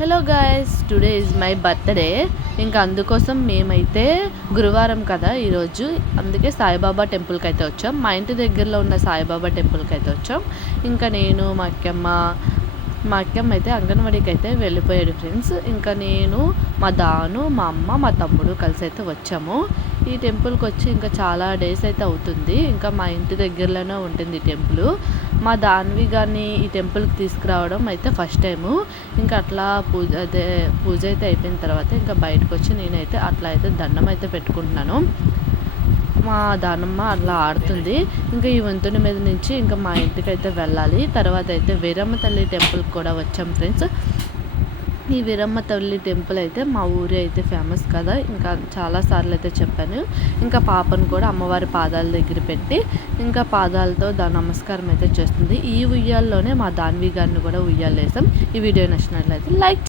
Hello guys, today is my birthday. ఇంకా అందుకోసం మేమైతే గురువారం కదా ఈరోజు, అందుకే సాయిబాబా టెంపుల్కి అయితే వచ్చాం. మా ఇంటి దగ్గరలో ఉన్న సాయిబాబా టెంపుల్కి అయితే వచ్చాం. ఇంకా నేను మా అక్కమ్మ అయితే అంగన్వాడీకి అయితే వెళ్ళిపోయాడు ఫ్రెండ్స్. ఇంకా నేను, మా దాను, మా అమ్మ, మా తమ్ముడు కలిసి అయితే వచ్చాము. ఈ టెంపుల్కి వచ్చి ఇంకా చాలా డేస్ అయితే అవుతుంది. ఇంకా మా ఇంటి దగ్గరలోనే ఉంటుంది ఈ టెంపుల్. మా దాన్వి కానీ ఈ టెంపుల్కి తీసుకురావడం అయితే ఫస్ట్ టైము. ఇంకా అట్లా పూజ అయితే అయిపోయిన తర్వాత ఇంకా బయటకు వచ్చి నేనైతే అట్లా అయితే దండం అయితే పెట్టుకుంటున్నాను. మా దానమ్మ అట్లా ఆడుతుంది. ఇంకా ఈ వంతుని మీద నుంచి ఇంకా మా ఇంటికి అయితే వెళ్ళాలి. తర్వాత అయితే వీరమ్మ తల్లి టెంపుల్కి కూడా వచ్చాం ఫ్రెండ్స్. ఈ వీరమ్మ తల్లి టెంపుల్ అయితే మా ఊరి అయితే ఫేమస్ కదా, ఇంకా చాలాసార్లు అయితే చెప్పాను. ఇంకా పాపను కూడా అమ్మవారి పాదాల దగ్గర పెట్టి ఇంకా పాదాలతో దాని నమస్కారం అయితే చేస్తుంది. ఈ ఉయ్యాల్లోనే మా దాన్వి గారిని కూడా ఉయ్యాలేసాం. ఈ వీడియో నచ్చినట్లయితే లైక్